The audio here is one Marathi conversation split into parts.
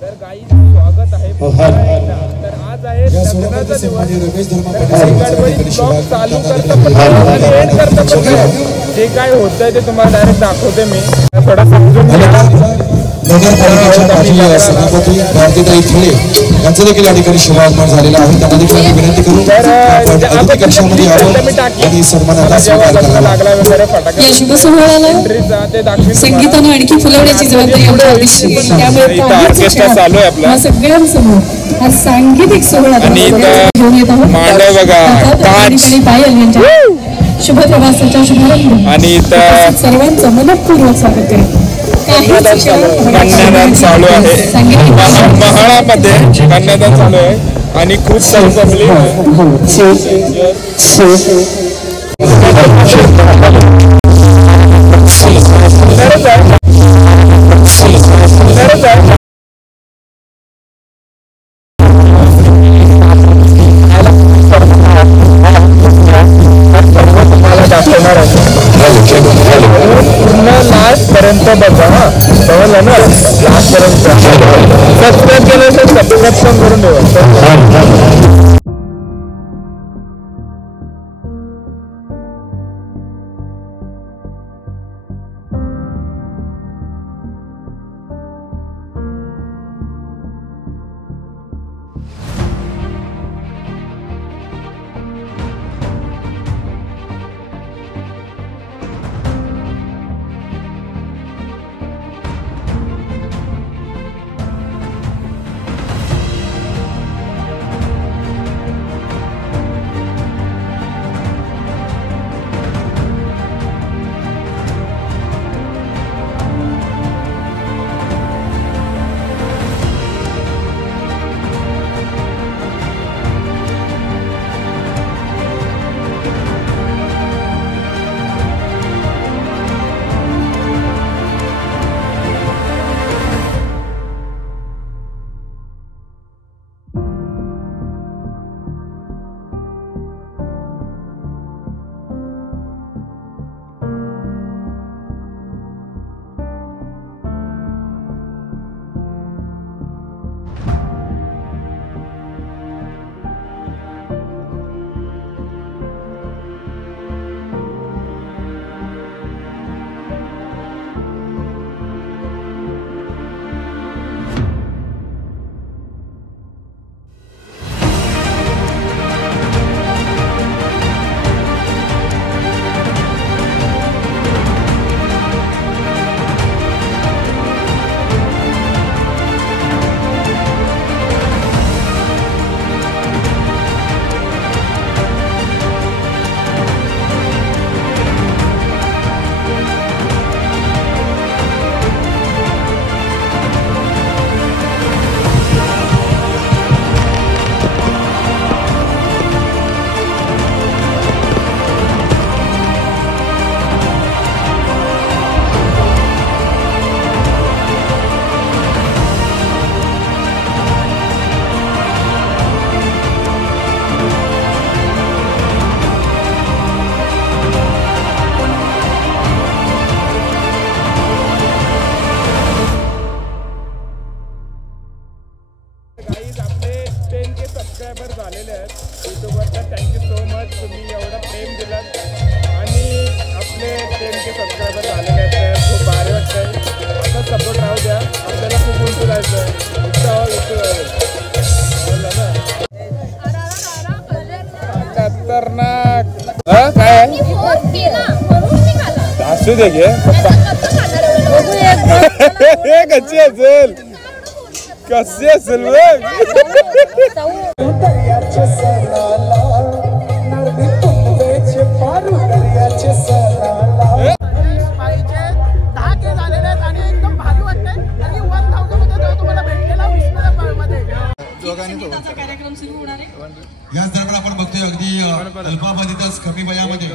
तर गाई स्वागत आहे. तर आज आहे लग्नाचा दिवस. ब्लॉग चालू करता जे काय होतंय ते तुम्हाला डायरेक्ट दाखवते मी. थोडा समजून घ्या. नगरपालिकेच्या माजी सभापती भारतीताई फुले यांचं देखील या ठिकाणी शुभागमन झालेलं आहे. त्यांना देखील विनंती करू अतिथी कक्षामध्ये यावं आणि सन्मानाला स्वीकार करावा. या शुभ सोहळ्याला संगीतानं आणखी फुलवण्याची जबाबदारी आमच्या आवश्यक. त्यामुळे सगळ्यांसमोर हा सांगीतिक सोहळा घेऊन येत आहोत. पायल यांच्या शुभ प्रवासाच्या शुभारंभ आणि सर्वांचं मनपूर्वक स्वागत आहे. कन्यादान चालू आहे महाळामध्ये. कन्यादान चालू आहे आणि खूप संपली पूर्ण लास्ट पर्यंत बघा. हा समजलं ना, लास्ट पर्यंत. सबस्क्राईब केलं तर सबस्क्राईब पण करून ठेवा. झालेले आहेत यूट्यूबवर. तर थँक्यू सो मच, तुम्ही एवढं प्रेम दिलं आणि आपले 10K सबस्क्रायबर झालेले आहेत. तर खूप भारी वाटतंय. आता सपोर्ट राहू द्या. आपल्याला खूप उंच जायचं आहे. खतरनाक. काय असू दे घे. कशी असेल, कशी असेल बघ. याच दरम्यान आपण बघतोय अगदी अल्पावधीतच कमी वयामध्ये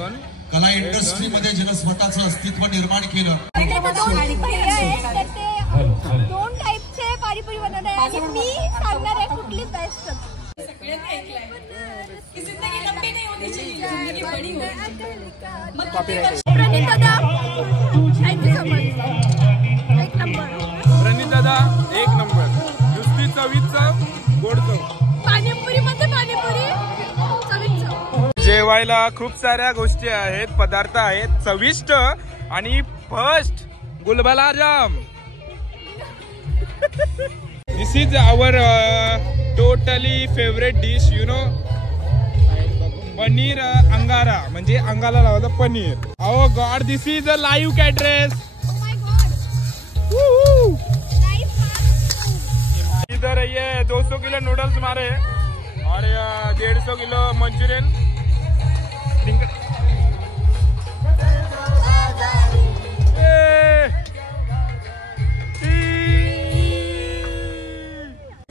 कला इंडस्ट्रीमध्ये ज्यानं स्वतःचं अस्तित्व निर्माण केलं. दोन टाइपचे पाणीपुरी बनवणार आहे आणि मी सांगणार आहे कुठली बेस्ट. सगळ्यांनी ऐकलंय की जिंदगी लंबी नाही होती चाहिए, जिंदगी बड़ी होती. प्रणीत दादा थँक्यू सो मच. एक नंबर. प्रणीत दादा एक नंबर. जेवायला खूप साऱ्या गोष्टी आहेत, पदार्थ आहेत, चविष्ट आणि फर्स्ट गुलबला जाम. This is our totally favourite dish, you know, paneer angara, म्हणजे अंगाला लावलं paneer. Oh God, this is a live caterers. इधर ये 200 किलो नूडल्स मारे और 150 kilo Manchurian. Thank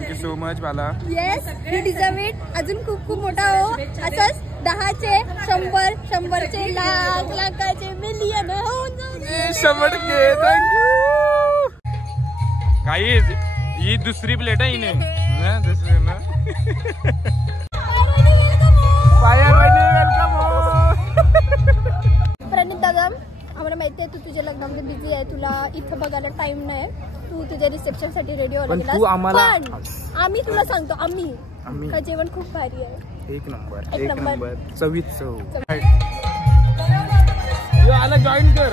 you so much Bala. Yes, you deserve it. अजून खूप खूप मोठा हो, असंच 10चे 100, 100चे लाख, लाखाचे मिलियन होऊन जाऊ. 100 थँक्यू गाईज. ही दुसरी प्लेट आहे हिने ना, दुसरी ना. प्रणित दादा, आम्हाला माहिती आहे तू तुझ्या लग्नामध्ये बिझी आहे, तुला इथं बघायला टाइम नाही. तू तुझ्या रिसेप्शन साठी रेडी व्हायला गेलास. पण आम्ही तुला सांगतो, आम्ही का जेवण खूप भारी आहे. एक नंबर, एक नंबर. चवीत चव. आला जॉईन कर.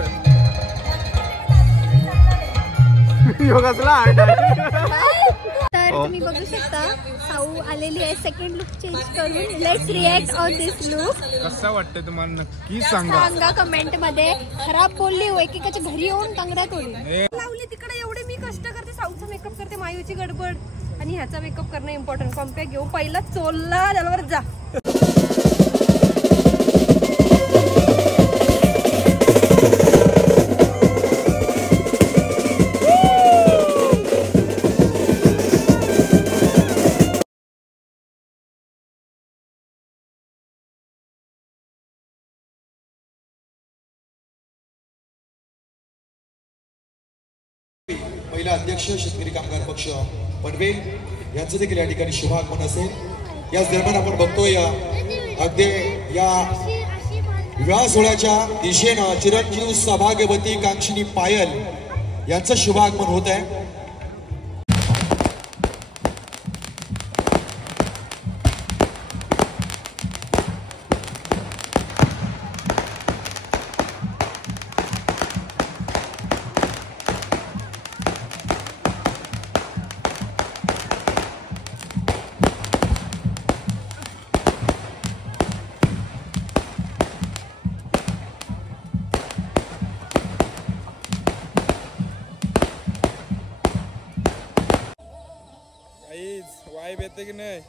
तर तुम्ही बघू शकता साऊ आलेली आहे सेकंड लुक चेंज करून. Let's react on this look. कसं वाटतं तुम्हाला नक्की सांगा. सांगा कमेंट मध्ये. खराब बोलली हो, एकेकाच्या घरी येऊन तंगडा तोडली. लावली तिकडे एवढे मी कष्ट करते, साऊचा मेकअप करते, मायूची गडबड आणि ह्याचा मेकअप करणं इम्पॉर्टंट. कॉम्पॅक घेऊन पहिला चोलला त्यावर जा. पहिला अध्यक्ष शेतकरी कामगार पक्ष पनवेल यांचं देखील या ठिकाणी शुभागमन असेल. याच दरम्यान आपण बघतोय अगदी या विवाह सोहळ्याच्या दिशेनं चिरंजीव सौभाग्यवती कांक्षिणी पायल यांचं शुभागमन होत आहे. वाईब येते की नाही.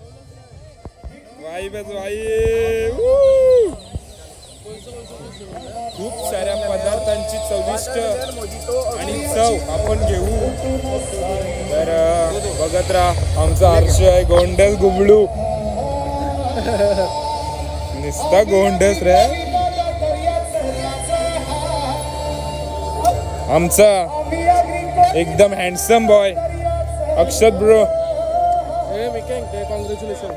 वाईबच वाईब. खूप साऱ्या पदार्थांची चविष्ट आणि चव आपण घेऊ. तर बघत राहा. आमचा हर्ष आहे गोंडस गुबळू. नुसता गोंडस रे आमचा एकदम हँडसम बॉय अक्षत ब्रो. कॉंग्रॅच्युलेशन.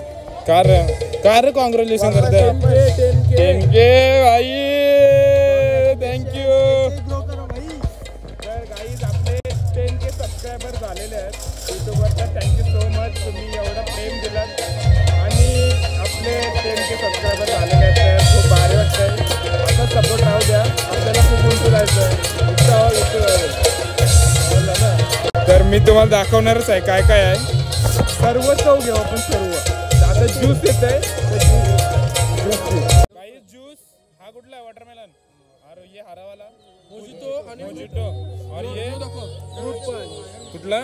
कार कॉंग्रॅच्युलेशन करताय. 10K भाई, थँक्यू. तर गाईज आपले 10K सबस्क्रायबर झालेले आहेत युट्यूबवर. तर थँक्यू सो मच, तुम्ही एवढं प्रेम दिलं आणि आपले 10K सबस्क्रायबर झालेले आहेत. तर खूप भारी वाटतंय. असं सपोर्ट राहू द्या. आपल्याला खूप उंच जायचं आहे. तर मी तुम्हाला दाखवणारच आहे काय काय आहे. सर्व चव घेऊ आपण सर्व. आता ज्यूस येत आहे. ज्यूस हा कुठला आहे. वॉटरमेलन. अरे ये हरा वाला मोजिटो और ये फ्रूट पंच. कुठला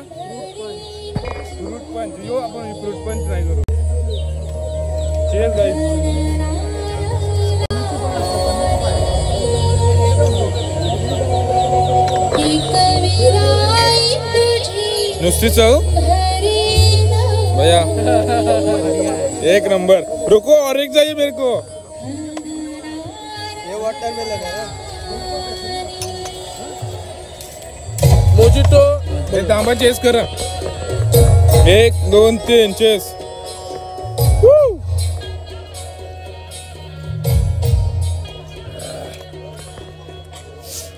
फ्रूट पंच. यो आपण फ्रूट पंच ट्राय करू. Cheers guys. नुसती चव भैया एक नंबर. रुको और एक चाहिए मेरे को. ये वाटर में लगा ना मोजिटो. हे तांबा चेस करा. 1 2 3 चेस.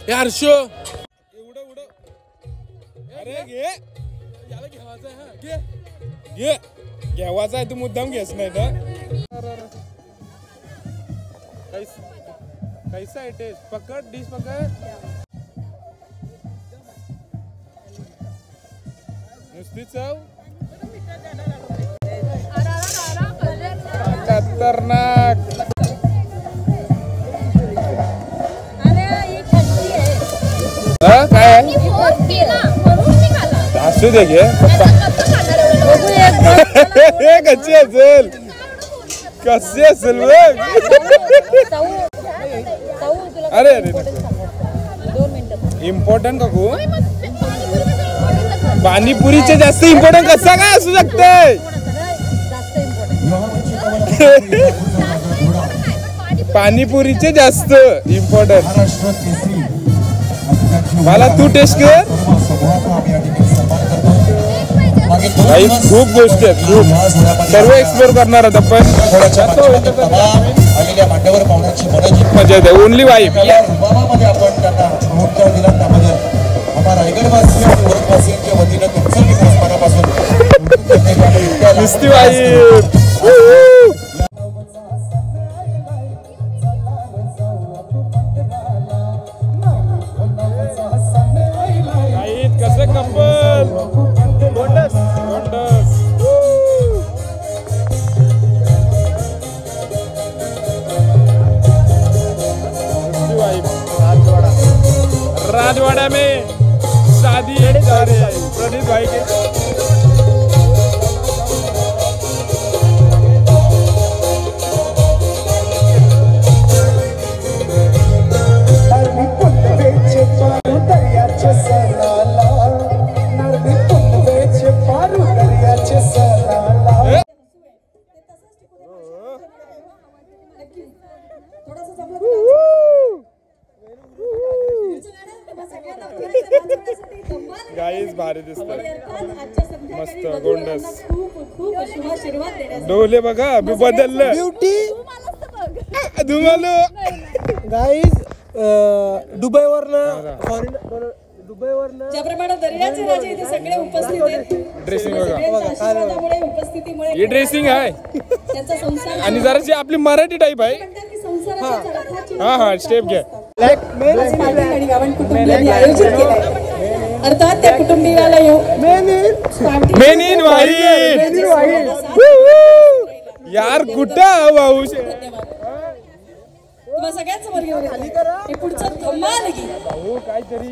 यार शो एवढं उडं. अरे घे याला घेवायचं आहे. हा घे घे. घ्यावाचा आहे तू मुद्दाम घेस नाही ना. कैसा आहे टेस्ट? पकड डिश पकड. नुसती चव खतरनाक. काय असू दे घे. कशी असेल कशी असेल बघ. अरे अरे इम्पॉर्टंट का खूप. पाणीपुरीचे जास्त इम्पॉर्टंट कसा काय असू शकते. पाणीपुरीचे जास्त इम्पॉर्टंट. मला तू टेस्ट कर. खूप गोष्टी आहेत खूप. सर्व एक्सप्लोर करणार आहोत आपण. मजा येते. Only wife. नुसती वाईफ. कसं कंपल गोंडस गोंडस. राजवाड़ा में शादी प्रदीप भाई के. गाईज भारी दिसत मस्त गोंडस. डोले बघा बदललं. ब्युटी तुम्हाला गाईज दुबईवरनं ज्याप्रमाणे दर्याचे राजे इथे सगळे उपस्थित आहेत. ड्रेसिंग बघा. आशीर्वादामुळे उपस्थितीमुळे ही ड्रेसिंग आहे त्यांचा संसार आणि जराशी आपली मराठी टाईप आहे. हा हा स्टेप घ्या. गावण कुटुंबियांनी आयोजित केलंय. अर्थात त्या कुटुंबियाला मेन इन वाईट. यार कुठं भाऊ. तुम्हा सगळ्यांसमोर घेऊन हे पुढचं धमाल की काहीतरी.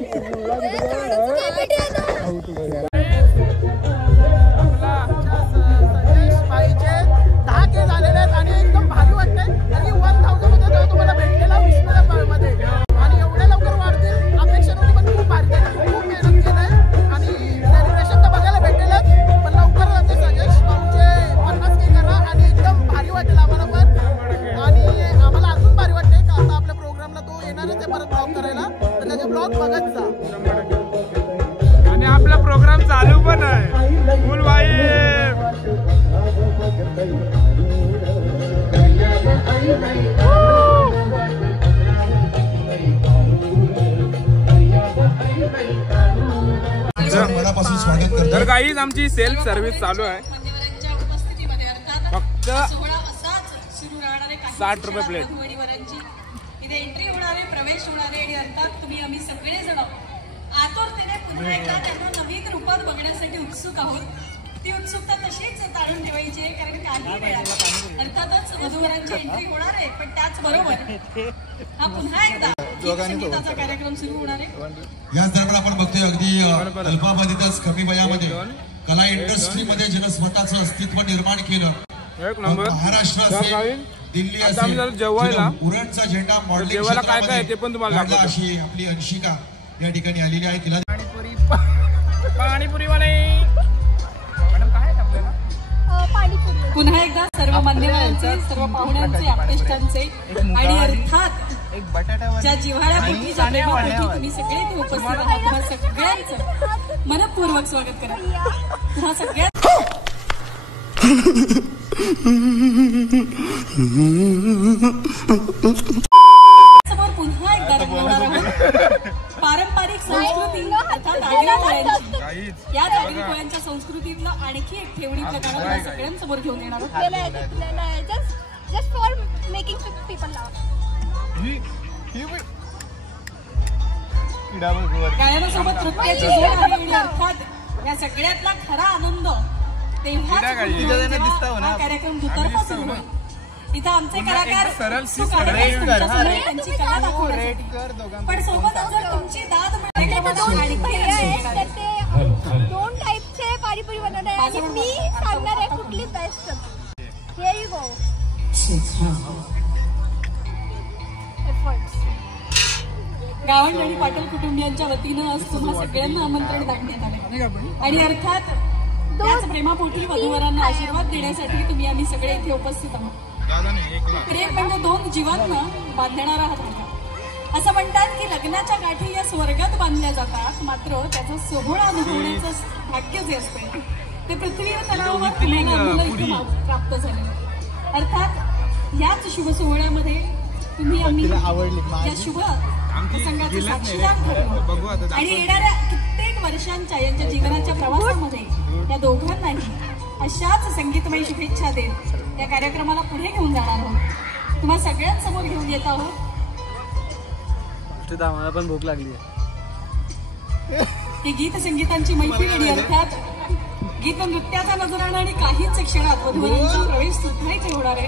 आणि आपला प्रोग्राम चालू पण आहे फुल वाईब. तर गाईज आमची सेल्फ सर्व्हिस चालू आहे. फक्त 60 रुपये प्लेट. इथे एंट्री होणार आहे, प्रवेश होणार आहे आणि अर्थात तुम्ही आम्ही सगळेजण आतुरतेने पुन्हा एकदा त्यांना नवीन रूपात बघण्यासाठी उत्सुक आहोत. ती उत्सुकता तशीच ताळून ठेवायची आहे कारण काही वेळा अर्थातच वधूवरांची एंट्री होणार आहे पण त्याचबरोबर हा पुन्हा एकदा संगीताचा कार्यक्रम सुरू होणार आहे. याच दरम्यान आपण बघतोय अगदी अल्पावधीतच कमी वयामध्ये कला इंडस्ट्रीमध्ये ज्यानं स्वतःचं अस्तित्व निर्माण केलं. महाराष्ट्र असेल दिल्ली असेल उरणचा झेंडा मॉडेलिंग क्षेत्रामध्ये अशी आपली अंशिका या ठिकाणी आलेली आहे. तिला पाणीपुरी वाले पुन्हा एकदा सर्व मान्यवरांचे सर्व पाहुण्यांचे आप्तेष्टांचे आणि अर्थात ज्या जिव्हाळ्यापोटी ज्या प्रेमापोटी तुम्ही सगळे इथे उपस्थित आहात तुम्हा सगळ्यांचं मनपूर्वक स्वागत करा. तुम्हा सगळ्यां समोर पुन्हा एकदा रंगवणार आहोत पारंपरिक संस्कृती अर्थात आगरी पोळ्यांची. या आगरी पोळ्यांच्या संस्कृतीतलं आणखी एक ठेवणीतलं गाणं तुम्हा सगळ्यांसमोर घेऊन येणार आहोत. गायनासोबत नृत्याची जोड आली आणि अर्थात या सगळ्यातला खरा आनंद तेव्हाच हा कार्यक्रम दुतर्फा सुरू होईल. इथं आमचे कलाकार त्यांची कला दाखवण्यासाठी, पण सोबतच जर तुमची दाद दोन टाईपचे पाणीपुरी बनवणार आहे आणि मी सांगणार आहे कुठली best. Here you go. Gawand आणि पाटील कुटुंबियांच्या वतीनं आज तुम्हा सगळ्यांना आमंत्रण दाखवण्यात आले आणि अर्थात त्याच प्रेमापोटी वधूवरांना आशीर्वाद देण्यासाठी तुम्ही आम्ही सगळे इथे उपस्थित आहोत. प्रेम म्हणजे दोन जीवांना बांधणारा हा धागा. असं म्हणतात की लग्नाच्या गाठी या स्वर्गात बांधल्या जातात, मात्र त्याचा सोहळा अनुभवण्याचं भाग्य जे असते ते पृथ्वीवर तलावावर प्राप्त झाले. अर्थात याच शुभ सोहळ्यामध्ये तुम्ही आम्ही या शुभ प्रसंगाचे साक्षीदार ठरलो आणि येणाऱ्या कित्येक वर्षांच्या यांच्या जीवनाच्या प्रवासामध्ये या दोघांनाही अशाच संगीतमय शुभेच्छा देत या कार्यक्रमाला पुढे घेऊन जाणार आहोत. तुम्हाला सगळ्यांसमोर घेऊन येत आहोत. आम्हाला पण भूक लागली आहे. ही गीत संगीतांची मैफिल आणि अर्थात गीत नृत्याचा नजराणा आणि काहीच क्षणात वधूवरांचा प्रवेश सुद्धा इथे होणार आहे.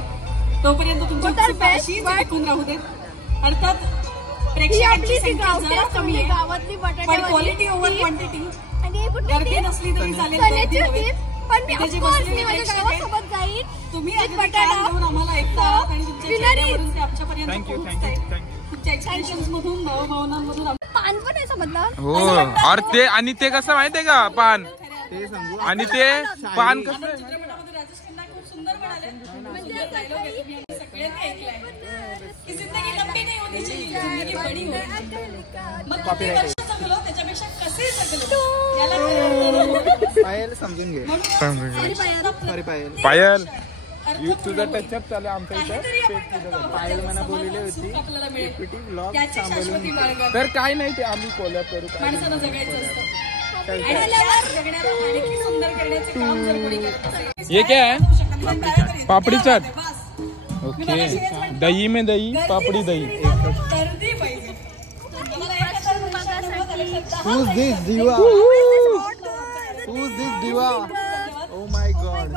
तोपर्यंत तुमची अशीच टिकून राहू देत. अर्थात प्रेक्षकांची संख्या जरा कमी आहे, पण क्वालिटी ओव्हर क्वांटिटी. गर्दी नसली तरी चालेल. तुम्ही आम्हाला ऐकता आणि तुमच्या चेहऱ्यावरून ते आमच्यापर्यंत पोहोचताय. तुमच्या एक्सप्रेशन्स मधून भावभावनांमधून पान पण आहे समजला. हो. और ते आणि ते कसं माहितीये का पान आणि ते पान कसं चित्रपटामध्ये राजेश खन्ना खूप सुंदर म्हणाले. म्हणजे डायलॉग आहे तुम्ही आम्ही सगळ्यांनी ऐकलाय की जिंदगी लंबी नाही होती, जिंदगी बडी होती. मग किती वर्ष जगलो त्याच्यापेक्षा कसे जगलो याला पायल समजून घे. पायल तुझा टचअप चालू आमच्या इथं. पायल मला बोललेली होती तर काय नाही ते आम्ही कोलॅब करू. माणसाला जगायचं असतं आणि जगण्याला आणखी सुंदर करण्याचे काम जर कोणी करत असेल. ये क्या है? पापड़ी चाट. ओके. दही में दही, पापड़ी दही. गर्दी पाहिजे. Who's this diva? Who's this diva? Oh my god.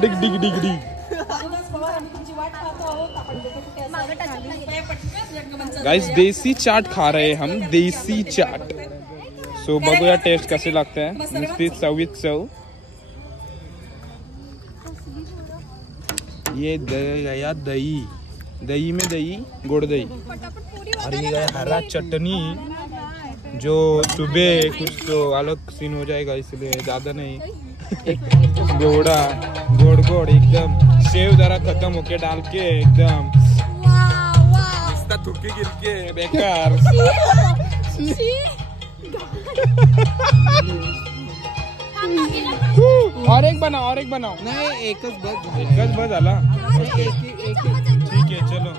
डिग डिग डिग डिग. गाइस देसी चाट खा रहे हैं हम, देसी चाट. सो बघूया टेस्ट कसे लागते हैं. नुसती चवीत चव. ये गया दही, दही में दही, गोड़ दही. और ये गया हरा चटनी जो सुबह कुछ तो अलग सीन हो जाएगा इसलिए ज्यादा नहीं. गोड़ा गोड़ गोड़ एकदम सेव जरा खत्म होके डाल के एकदम थुकी गिर के बेकार. और एक बनाओ. नाही एकच बस झाला. ठीक आहे चलो.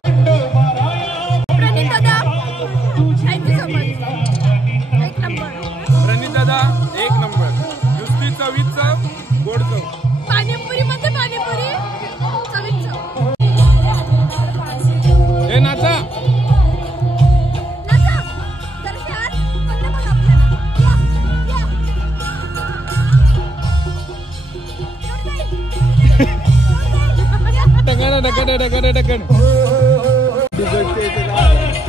प्रणित दादा एक नंबर. नुसती चवीत चव, गोड चव. पाणीपुरी मध्ये पाणीपुरी चवीत चव. हे नाचा. ढकन.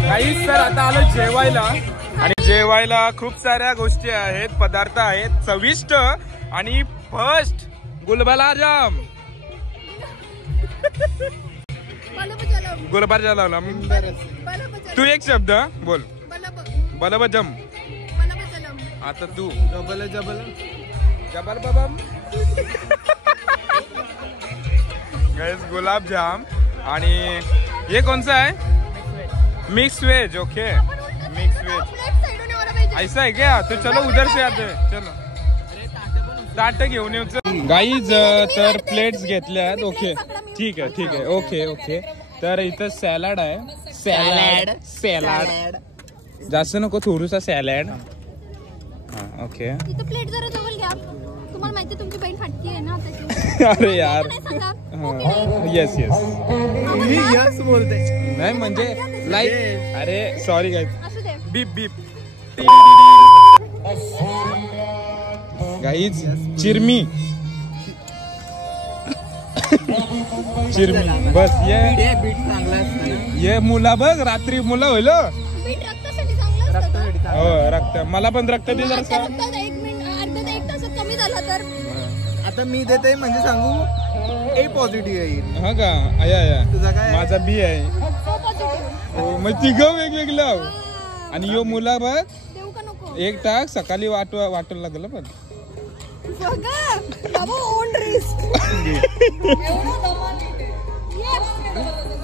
काहीच तर आता आलो जेवायला आणि जेवायला खूप साऱ्या गोष्टी आहेत, पदार्थ आहेत चविष्ट आणि फर्स्ट गुलबलाजाम. गुलबलाजाम. तू एक शब्द बोल. बलबजम. आता तू जबल जबल बबम. गाइस गुलाब जाम आणि ये कौन सा है? Mix veg. Okay mix veg ऐसा है क्या? तो चलो उधर से आते. चलो ताट घेऊन येऊ. गाईज तर प्लेट्स घेतल्यात. ओके ठीक आहे. ओके तर इथं सॅलड आहे. सॅलड जास्त नको, थोडूसा सॅलड. हा ओके. प्लेट जरा जवळ घ्या. तुम्हाला माहिती तुमची बहीण फाटकी आहे ना त्याची. अरे यार नाही सांगा. हो की नाही? येस येस आवडला? यस बोलते. नाही म्हणजे लाईक अरे सॉरी गाईज असू दे. बीप बीप गाईज चिरमी चिरमी बस ये बीट चांगला असतं. ये मुला बघ रात्री मुला होईल बीट रक्तासाठी चांगलं असतं का? हो रक्त मला पण रक्त दे जरा आता फक्त 1 मिनिट अर्धा ते 1 तासात कमी झाला तर आता मी देते म्हणजे सांगू ए पॉझिटिव्ह येईल. हा का आया तुझा काय? माझा बी आहे हो पॉझिटिव्ह. हो, मग तिघं वेगवेगळं आणि यो मुला बघ देऊ का नको? एक टाक सकाळी वाटू लागलं पण बघा बाबा ओन रिस्क.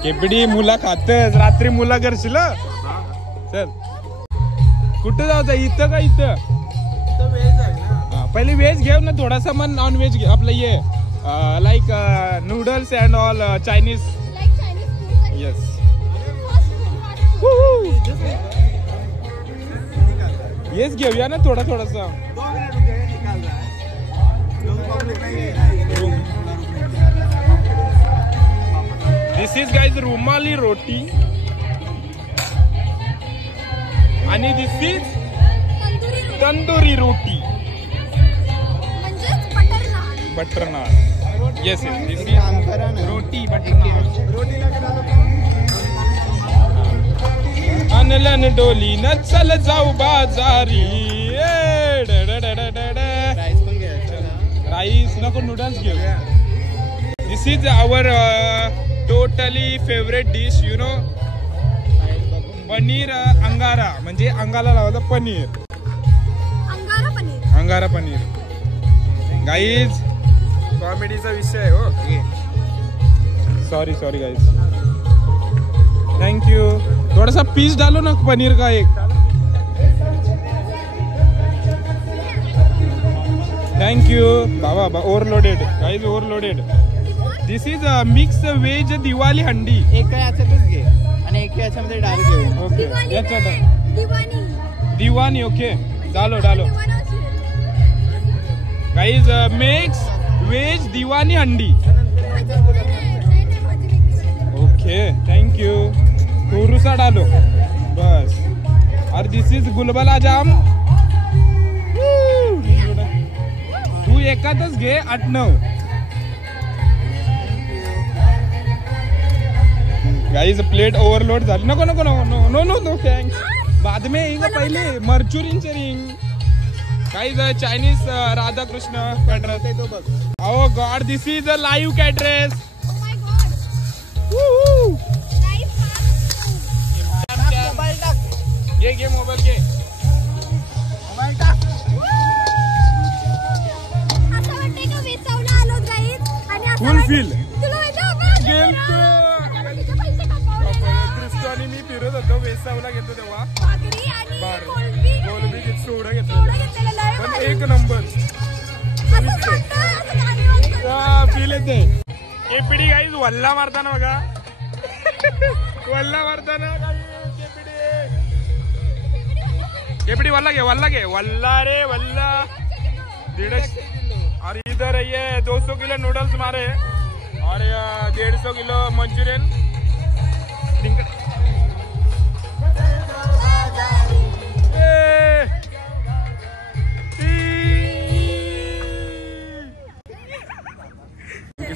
केपडी मुला खातच रात्री मुला करशील चल कुठं जायचं इथं का इथं तो व्हेज आहे ना. पहिले व्हेज घेऊ ना थोडासा मग नॉन व्हेज घे आपलं ये like noodles and all Chinese like Chinese food yes yes घेऊया ना थोडासा दिस इज गाईज रुमाली रोटी आणि दिस इज तंदुरी रोटी म्हणजेच butter naan. Butter naan yes yes this is roti butter naan अनलन डोली न चल जाऊ बाजारी राईस पण घ्यायचं ना. राईस नको नूडल्स घेऊ this is our totally favourite dish you know paneer angara म्हणजे अंगाला लावलं पनीर अंगारा पनीर. अंगारा पनीर गाईज कॉमेडीचा विषय आहे हो सॉरी गाईज थँक्यू थोड़ा सा पीस डालो ना पनीर का एक थैंक यू बाबा overloaded guys overloaded this is mix veg Diwali handi एक याच्यातच घे आणि एक याच्यामध्ये डाळ घेऊ. ओके दिवाणी याच्यात नाही, दिवाणी. दिवानी ओके डालो दिवाना असेल. गाइस मिक्स वेज दिवानी हंडी भाजी नाही, भाजी वेगळी. ओके थैंक यू थोड़ा डालो बस और दिस इज गुलबला जाम तू एकातच घे 8-9 गाइस प्लेट ओवरलोड झाली नको नको no no no no no thanks बाद में येगा पहिले मर्चुरिन चरिंग guys Chinese Radha Krishna caterers तो बघ. Oh God this is a live caterers Oh my God. Life hacks. Mobile टाक. घे मोबाईल घे मोबाईल टाक. असं वाटतंय का वेचावला आलो राईत आणि असं फुल फील तुला माहिती आहे आपण गेलतो. तिचे पैसे टाकावले ना. क्रिस्तो आणि मी फिरत होतो वेसावला घेतो तेव्हा भाकरी आणि कोलंबी गोलबी सोडा घेतलं सोडा घेतलेलं लय पण भारी. एक नंबर असं वाटतं, असं गाणी वाजतात. फील येते केपीडी गाईज वल्ला मारताना बघा वल्ला मारताना केपीडी वल्ला घे वल्ला रे वल्ला 150 और इधर ये 200 किलो नूडल्स मारे और 150 kilo Manchurian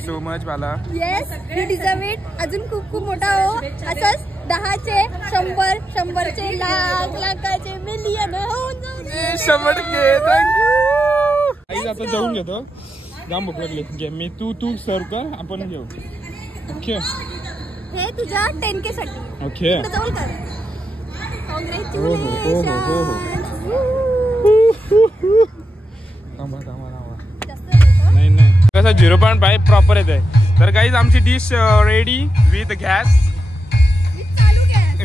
so much Bala yes you deserve it. अजून खूप खूप मोठा हो असंच 10चे 100 100चे लाख लाखाचे मिलियन होऊन जाऊ दे. 100 घे थँक्यू आई आता जाऊन घेतो जाम भूक लागली घे मी तू सर्व कर आपण घेऊ ओके हे तुझ्या 10K साठी ओके पुढे जाऊन कर. हो, हो, हो, थांबा नाही कसं 0.5 प्रॉपर येत आहे तर गाईज आमची dish ready with gas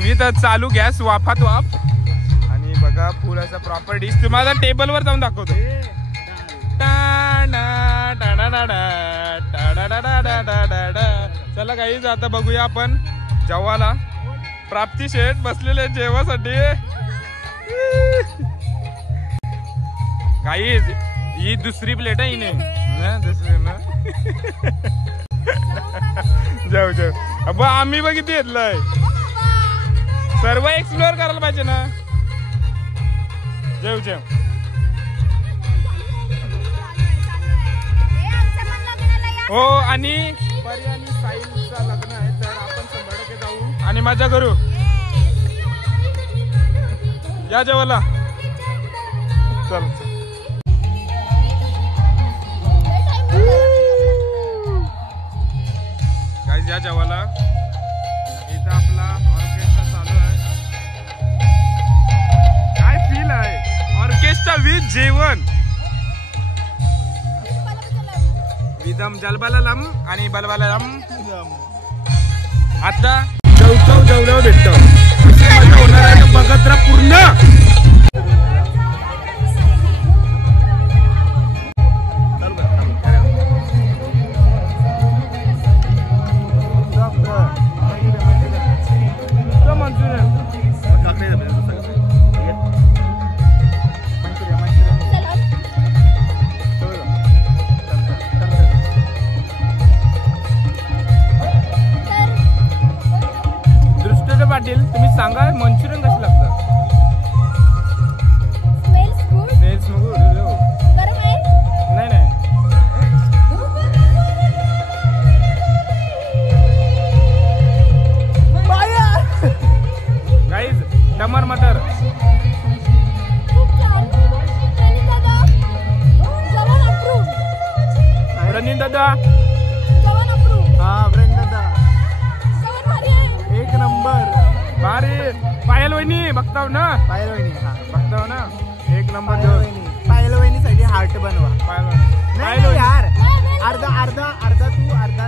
with चालू गॅस वाफात वाफ आणि बघा फुल असं प्रॉपर डिश तुम्हाला टेबलवर जाऊन दाखवतो चला गाईज आता बघूया आपण जेवायला प्राप्ती शेठ बसलेले जेवासाठी गाईज ही दुसरी प्लेट आहे हिने ना दुसरी ना जाऊ जाऊ अबा आम्ही बघितलं घेतलंय सर्व एक्सप्लोअर करायला पाहिजे ना जेव जेव हो आणि परी आणि साहिलचं लग्न आहे तर आपण 100% जाऊ आणि मजा करू या जेवायला चल गाईज या जेवायला इथं आपला ऑर्केस्ट्रा चालू आहे काय फील आहे ऑर्केस्ट्रा विथ जेवण विदम जलबाला लम आणि बलबाला लम आता चौचौ जेवल्यावर भेटतो मजा होणार आहे बघत राहा पूर्ण पाटील तुम्ही सांगा मंचुरियन कशी लागतं स्मेल्स गुड नाही नाही गाईज टमाटर मटर रणीन दादा हा फ्रेंड दादा एक नंबर भारी पायल वहिनी बघताव ना पायल वहिनी हा बघताव ना एक नंबर पायल वहिनीसाठी हार्ट बनवा पायल नाही यार अर्धा अर्धा अर्धा तू अर्धा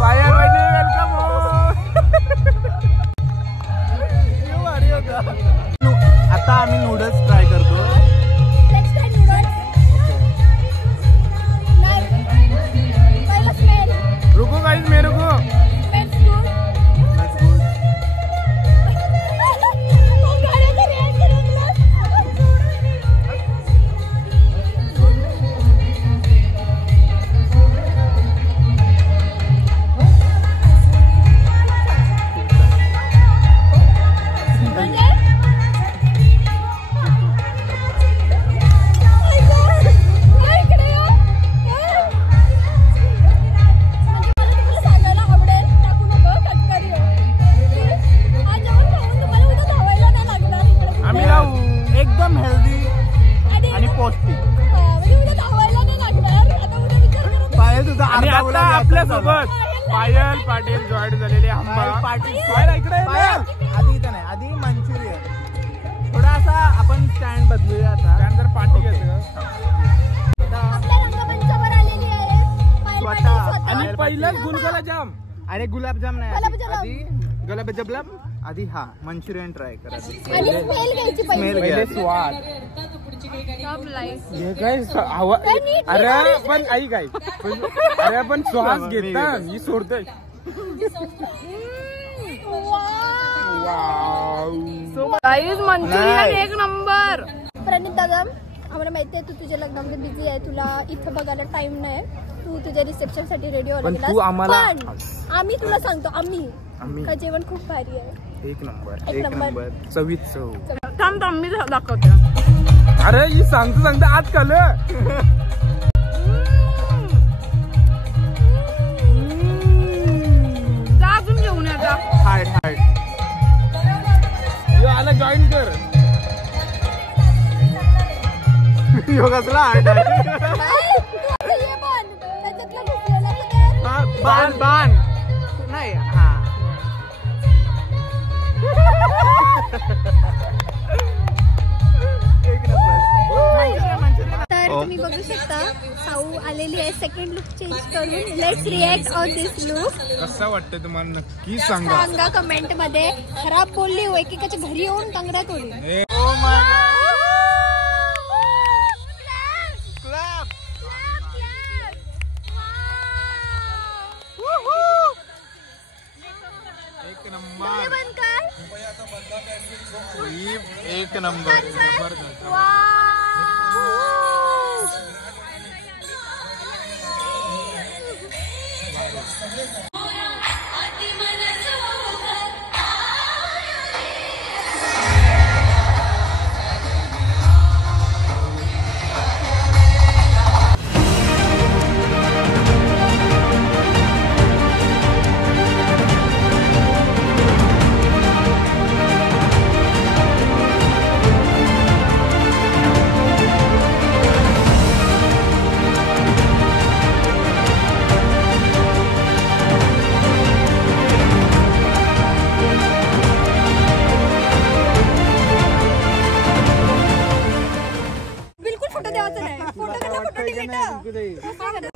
पायल वहिनी वेलकम आता आम्ही नूडल्स ट्राय करतो रुको गाइस मेरे को एकदम हेल्दी आणि पौष्टिक पायल तुझा आणि आता आपल्या सोबत पायल पाटील जॉईन झालेले पायल इकडे आधी इथं नाही आधी मंचुरियन थोडासा आपण स्टँड बदलूया आता त्यानंतर पार्टी घ्यायचं आणि पहिलंच गुलगुलाजाम अरे गुलाबजाम नाही आधी गुलाबजाम आधी हा मंचुरियन ट्राय करा स्मेल पहिले स्वाद हे काय हवा अरे पण आई काय अरे पण श्वास घेता ही सोडतोय मंचुरियन एक नंबर प्रणित दादा आम्हाला माहिती आहे तू तुझ्या लग्नामध्ये बिझी आहे तुला इथं बघायला टाइम नाही तू तुझ्या रिसेप्शन साठी रेडी पण तू आम्हाला आम्ही तुला सांगतो आम्ही का जेवण खूप भारी आहे एक नंबर चवीत चव थांब मी दाखवते अरे ही सांगता आज काल अजून घेऊन या हार्ट आला जॉईन कर योगासला हार्ट बाण नाही हा तर तुम्ही बघू शकता साऊ आलेली आहे सेकंड लुक चेंज करून let's react on this look कसं वाटतं तुम्हाला नक्की सांगा सांगा कमेंट मध्ये खराब बोलली हो एकेकाच्या घरी येऊन तंगडा तोडली एक नंबर ही एक नंबर जबरदस्त.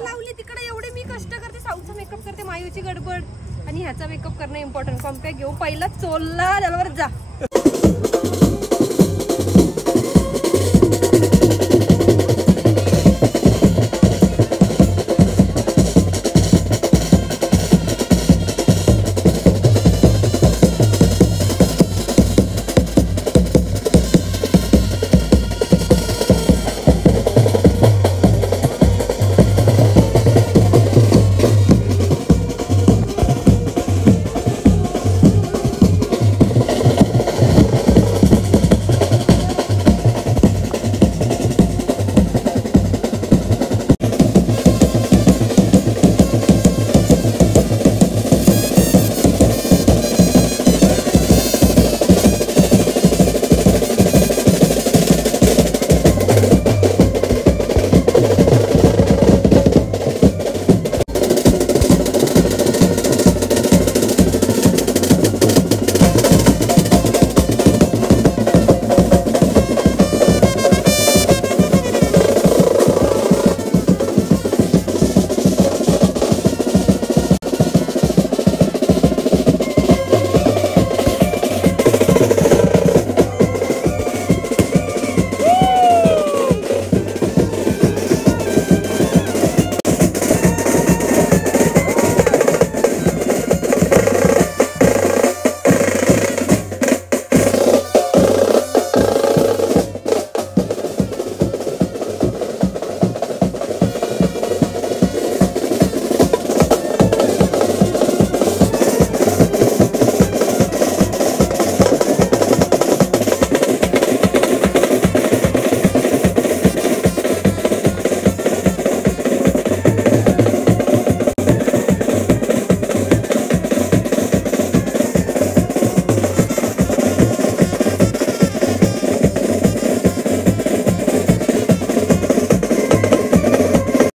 लावली तिकडे एवढे मी कष्ट करते, साऊथचा मेकअप करते, मायूची गडबड आणि ह्याचा मेकअप करणं इम्पॉर्टंट. कॉम्पॅक्ट घेऊ पहिला चोलला त्यावर जा.